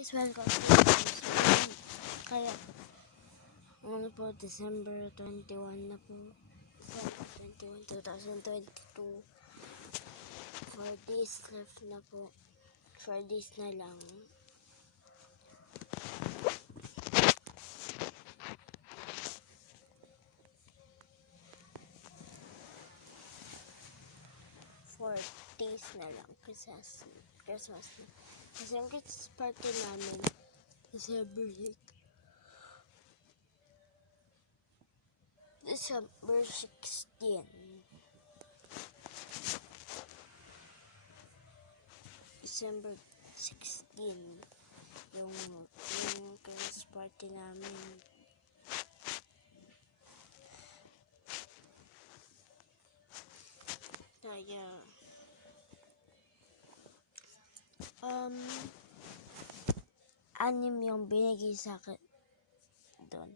guys, welcome to this. Kaya, ano po, December 21 na po. December 21, 2022. 4 days left na po. 4 days na lang. Days na lang Christmas na. Kasi ang Christmas party namin December 6. December 16. December 16 yung Christmas party namin. Kaya anim yung binigay sa akin doon.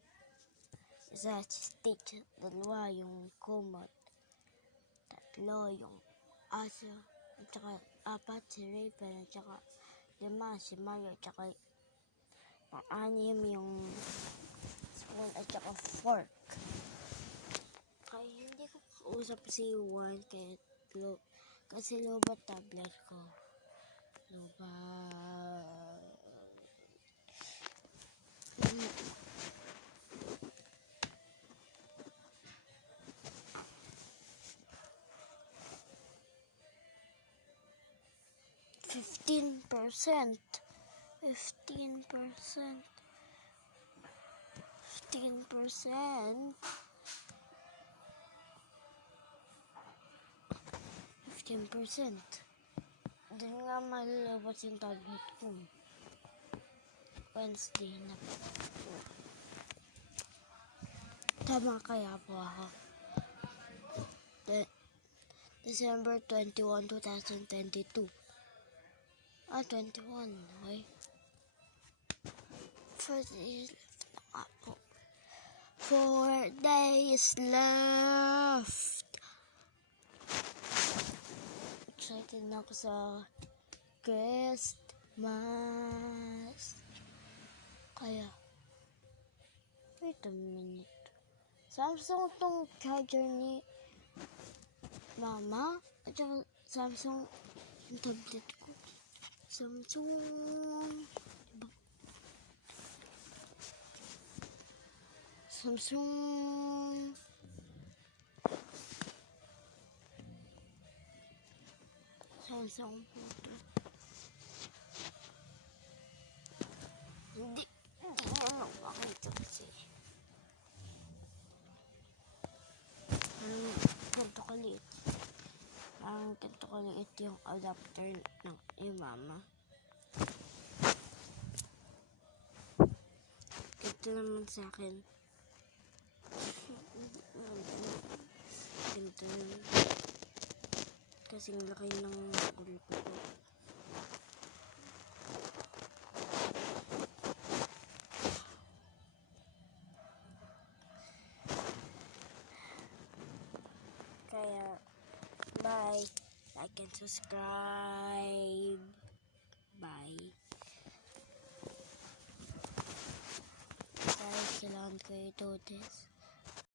Isa Stitch, 2 yung Kumot, 3 yung Aso, at saka 4 si Raven, at saka 5 si Mario, at saka 6 yung spoon at saka fork. Kaya hindi ko kausap si Juan kasi lobat tablet ko. Lobat. 15%. 15%. Doon nga malalabas yung tablet ko. Wednesday na po. Tama kaya po ako. December 21, 2022. 21. Okay. 4 days left na nga po. 4 days left. Excited na ako sa Christmas. Kaya, wait a minute. Samsung tong charger ni Mama. At saka Samsung yung tablet ko. Samsung. Samsung po ito. Hindi nyo makita kasi. Ganito kaliit yung adapter ng yung Mama. Ito naman sa akin. Ganito naman. Kasing laki ng gulpo ko. Kaya, bye. Like and subscribe. Bye. Guys, kailangan ko ito this.